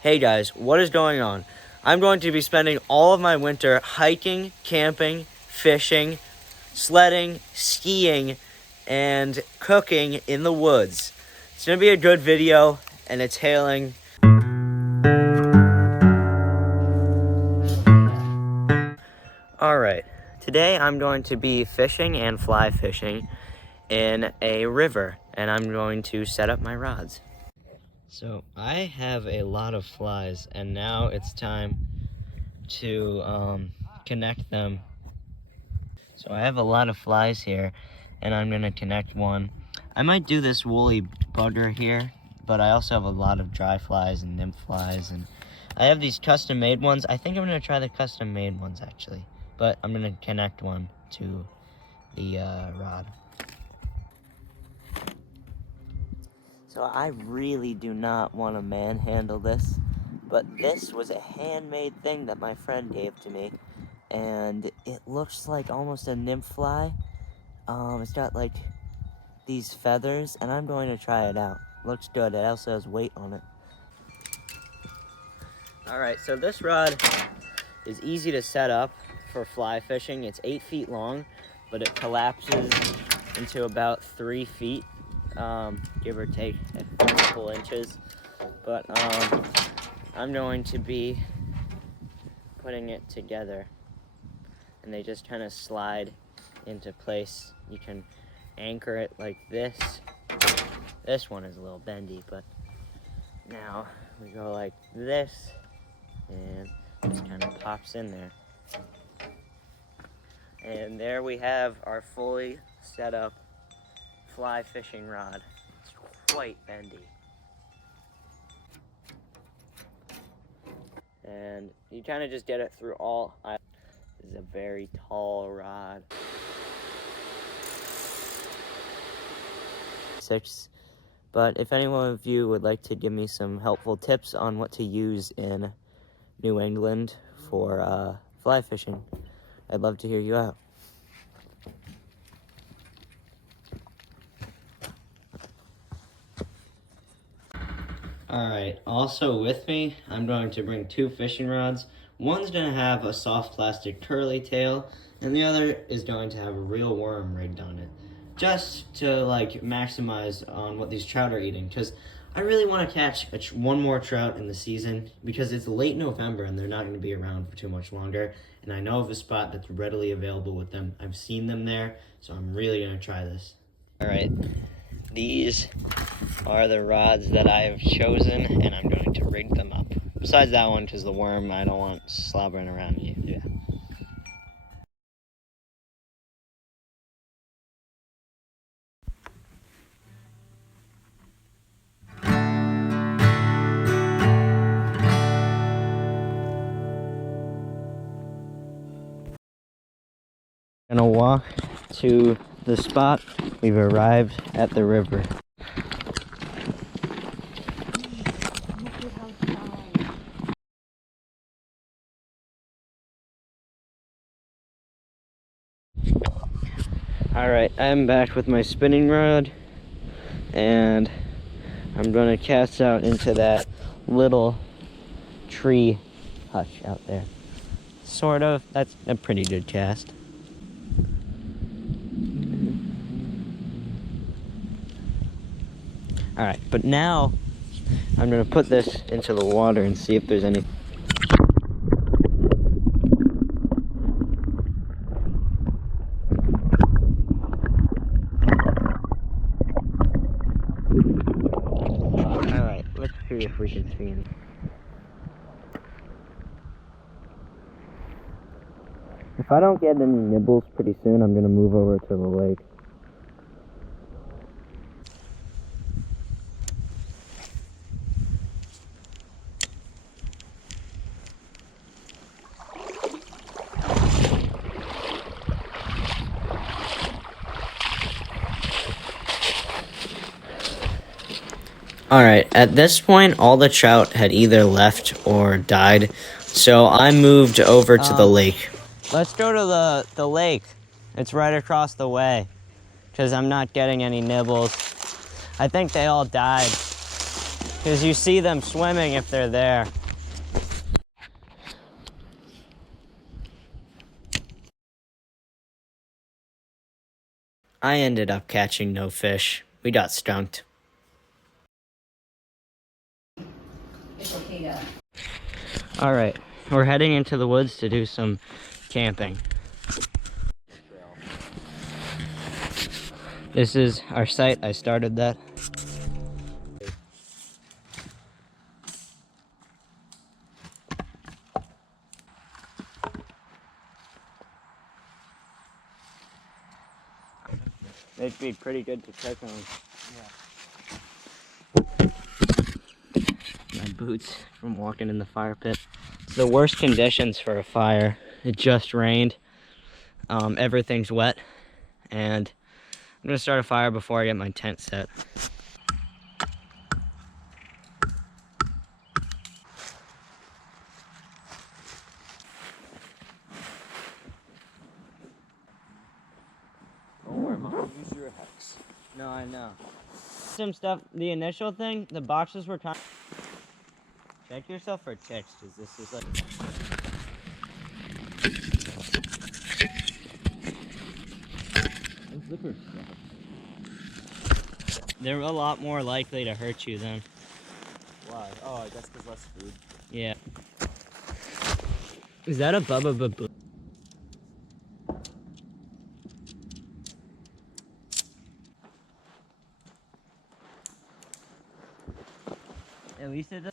Hey guys, what is going on? I'm going to be spending all of my winter hiking, camping, fishing, sledding, skiing, and cooking in the woods. It's going to be a good video, and it's hailing. Alright, today I'm going to be fishing and fly fishing in a river, and I'm going to set up my rods. So I have a lot of flies, and now it's time to connect them. So I have a lot of flies here, and I'm gonna connect one. I might do this woolly bugger here, but I also have a lot of dry flies and nymph flies, and I have these custom made ones. I think I'm gonna try the custom made ones actually, but I'm gonna connect one to the rod. So I really do not want to manhandle this, but this was a handmade thing that my friend gave to me, and it looks like almost a nymph fly. It's got like these feathers, and I'm going to try it out. Looks good. It also has weight on it. Alright, so this rod is easy to set up for fly fishing. It's 8 feet long, but it collapses into about 3 feet, give or take a couple inches. But I'm going to be putting it together, and they just kind of slide into place. You can anchor it like this. This one is a little bendy, but now we go like this, and it just kind of pops in there. And there we have our fully set up fly fishing rod. It's quite bendy. And you kind of just get it through all. This is a very tall rod. 6. But if any one of you would like to give me some helpful tips on what to use in New England for fly fishing, I'd love to hear you out. Alright, also with me, I'm going to bring 2 fishing rods. One's going to have a soft plastic curly tail, and the other is going to have a real worm rigged on it. Just to like maximize on what these trout are eating, because I really want to catch one more trout in the season, because it's late November and they're not going to be around for too much longer, and I know of a spot that's readily available with them. I've seen them there, so I'm really going to try this. Alright, these are the rods that I have chosen, and I'm going to rig them up. Besides that one, because the worm, I don't want slobbering around you. Yeah. Gonna walk to the spot. We've arrived at the river. Alright, I'm back with my spinning rod, and I'm gonna cast out into that little tree hutch out there. Sort of. That's a pretty good cast. Alright, but now I'm gonna put this into the water and see if there's any. Alright, let's see if we can see any. If I don't get any nibbles pretty soon, I'm gonna move over to the lake. Alright, at this point, all the trout had either left or died, so I moved over to the lake. Let's go to the lake. It's right across the way, because I'm not getting any nibbles. I think they all died. because you see them swimming if they're there. I ended up catching no fish. We got skunked. It's okay to... All right, we're heading into the woods to do some camping. This is our site. I started that. They'd be pretty good to cook on. Yeah. My boots from walking in the fire pit. It's the worst conditions for a fire. It just rained. Everything's wet, and I'm gonna start a fire before I get my tent set. Use your hex. No, I know. Some stuff, the initial thing, the boxes were kind of... Check yourself for ticks, because this is like... Zipper. They're a lot more likely to hurt you then. Why? Oh, I guess because less food. Yeah. Is that a Bubba Babu? At least it does.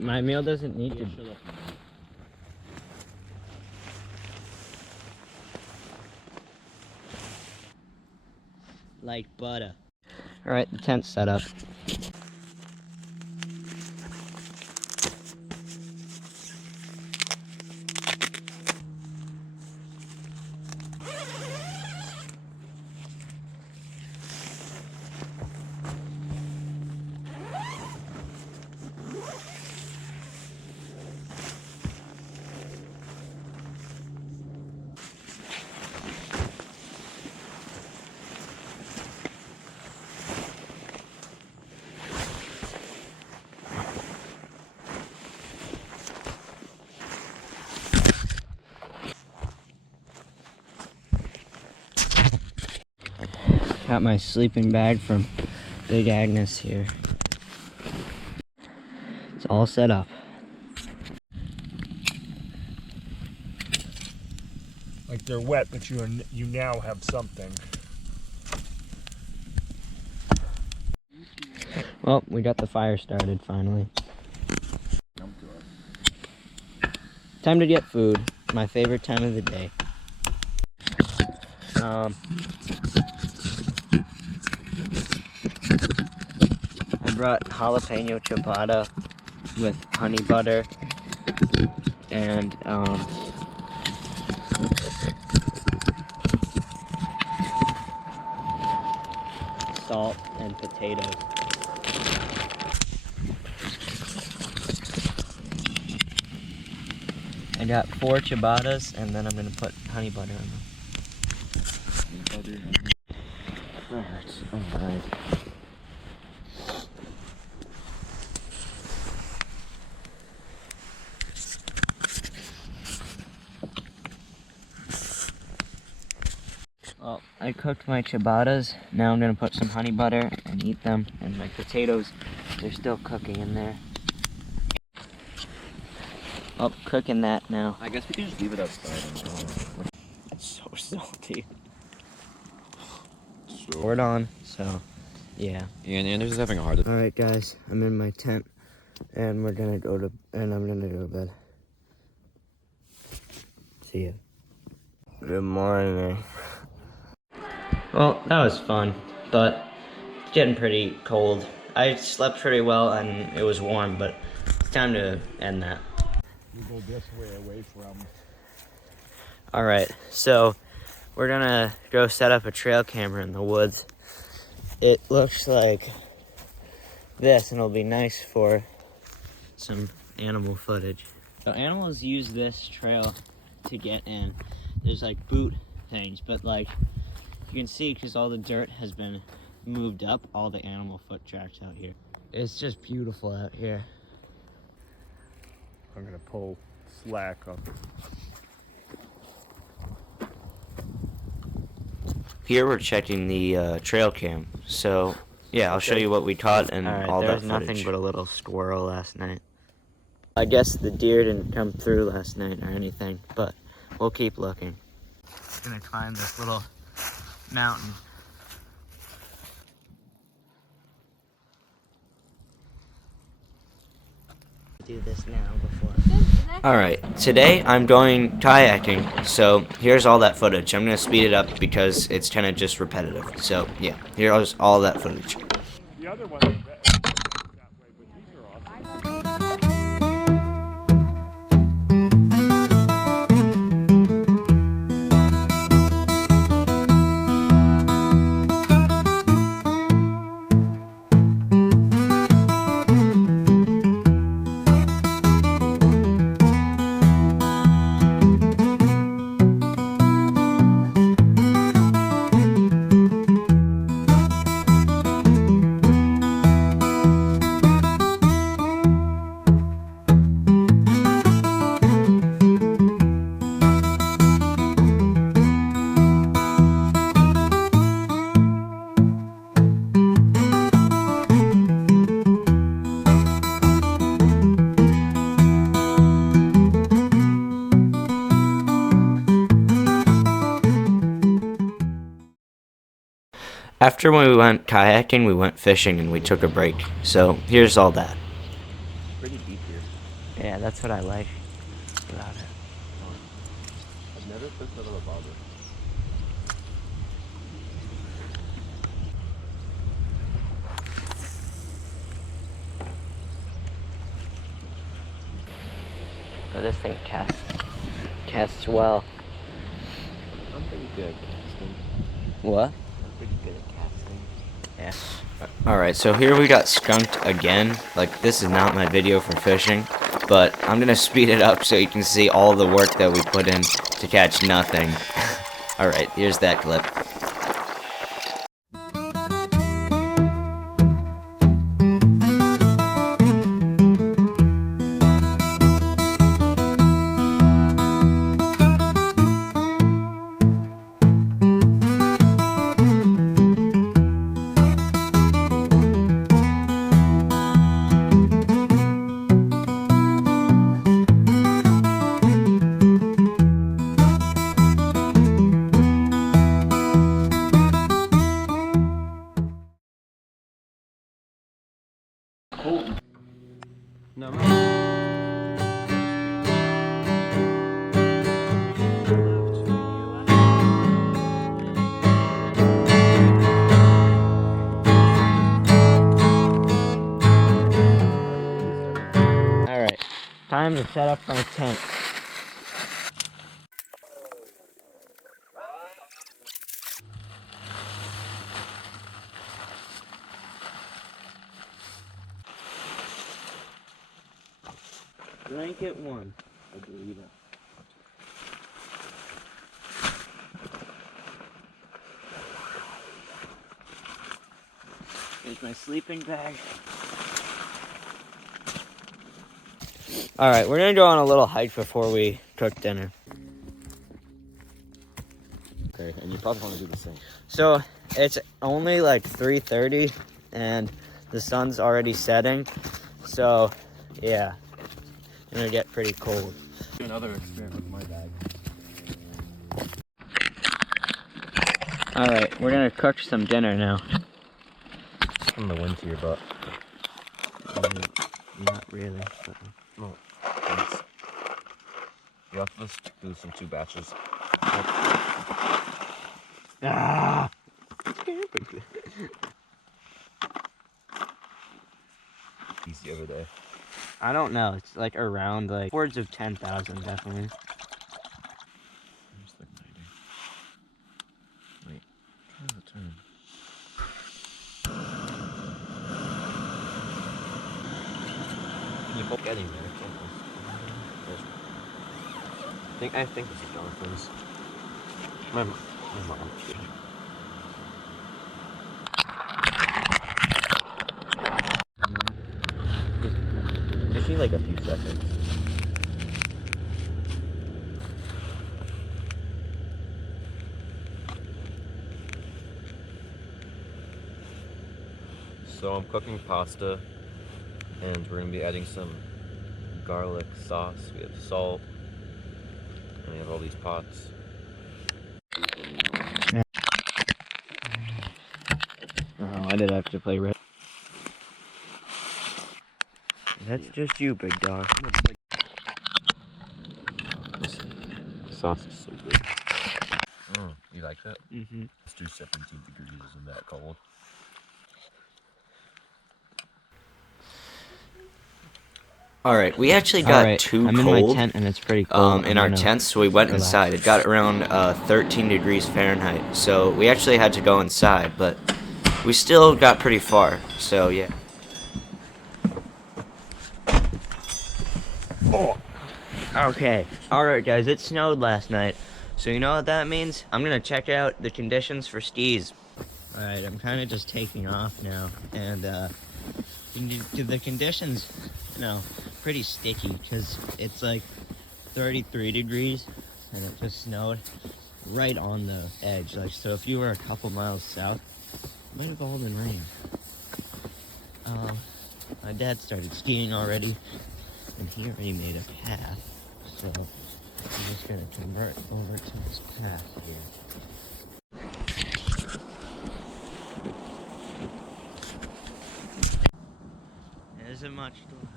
My meal doesn't need to. Like butter. All right, the tent's set up. Got my sleeping bag from Big Agnes here. It's all set up. Like they're wet, but you now have something. Well, we got the fire started finally. Time to get food. My favorite time of the day. I brought jalapeno ciabatta with honey butter and salt and potatoes. I got 4 ciabattas, and then I'm gonna put honey butter on them. That hurts. Alright. Well, I cooked my ciabattas. Now I'm gonna put some honey butter and eat them. And my potatoes, they're still cooking in there. Oh, cooking that now. I guess we can just leave it outside. It's so salty. Poured on, so yeah. And Anders is having a hard time. Alright guys, I'm in my tent and I'm gonna go to bed. See ya. Good morning. Well, that was fun, but it's getting pretty cold. I slept pretty well and it was warm, but it's time to end that. You go this way away from. Alright, so we're gonna go set up a trail camera in the woods. It looks like this, and it'll be nice for some animal footage. So animals use this trail to get in. There's like boot things, but like you can see, because all the dirt has been moved up, all the animal foot tracks out here. It's just beautiful out here. I'm gonna pull slack up. Here we're checking the trail cam. So yeah, I'll show you what we caught and all that footage. There was nothing but a little squirrel last night. I guess the deer didn't come through last night or anything, but we'll keep looking. Gonna climb this little mountain. Do this now before. Alright, today I'm going kayaking, so here's all that footage. I'm gonna speed it up because it's kind of just repetitive. So yeah, here's all that footage. The other one is that way, but these are awesome. After we went kayaking, we went fishing and we took a break. So here's all that. Pretty deep here. Yeah, that's what I like about it. I've never fished out of a bobber. Oh, this thing casts well. I'm pretty good at casting. What? I'm pretty good at casting. Yeah. Alright, so here we got skunked again. Like, this is not my video for fishing, but I'm gonna speed it up so you can see all the work that we put in to catch nothing. Alright, here's that clip. No. Alright, time to set up my tent. Blanket one. I believe it. Here's my sleeping bag. Alright, we're gonna go on a little hike before we cook dinner. Okay, and you probably want to do the same. So, it's only like 3:30 and the sun's already setting. So, yeah, it's gonna get pretty cold. Do another experiment with my bag. Alright, we're gonna cook some dinner now. From the wind to your butt. Not really. But... No, thanks. You have to do some 2 batches. Ah! Easy every day. I don't know. It's like around like upwards of 10,000, definitely. Just like 90. You both getting there. I think it's the dolphins. My mom. Just need like a few seconds. So I'm cooking pasta, and we're gonna be adding some garlic sauce. We have salt, and we have all these pots. Oh, I did have to play red. That's just you, big dog. This sauce is so good. You like that? Mm-hmm. It's 17 degrees, isn't that cold? All right, we actually got too I'm cold in my tent and it's pretty cold. in our tent, so we went relax. inside. It got around 13 degrees Fahrenheit, so we actually had to go inside, but we still got pretty far, so yeah. Okay, alright guys, it snowed last night, so you know what that means? I'm gonna check out the conditions for skis. Alright, I'm kind of just taking off now, and the conditions, pretty sticky, because it's like 33 degrees, and it just snowed right on the edge, like, so if you were a couple miles south, it might have all been rain. My dad started skiing already, and he already made a path, so I'm just gonna convert over to this path here. It isn't much to lie.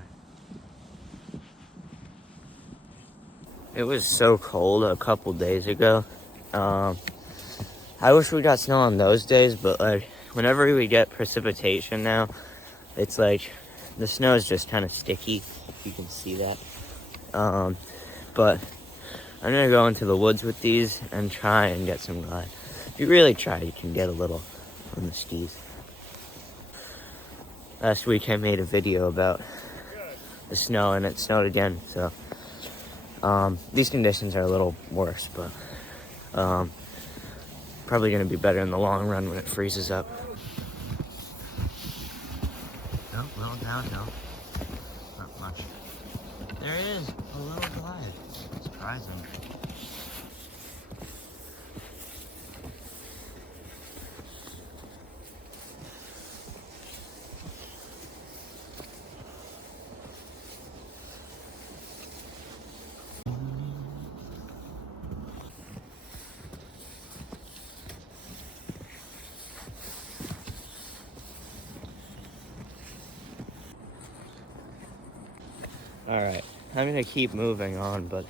It was so cold a couple days ago. I wish we got snow on those days, but like whenever we get precipitation now, it's like the snow is just kind of sticky. If you can see that. But I'm gonna go into the woods with these and try and get some glide. If you really try, you can get a little on the skis. Last week I made a video about the snow, and it snowed again, so these conditions are a little worse, but probably going to be better in the long run when it freezes up. No, little downhill. Not much. There it is, a little glide. Surprising. Alright, I'm gonna keep moving on, but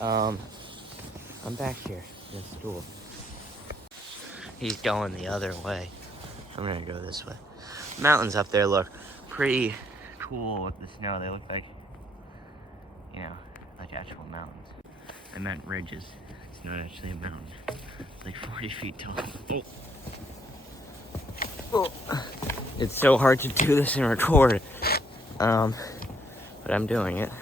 I'm back here in the stool. He's going the other way. I'm gonna go this way. Mountains up there look pretty cool with the snow. They look like, like actual mountains. I meant ridges. It's not actually a mountain. It's like 40 feet tall. Oh. It's so hard to do this and record. But I'm doing it.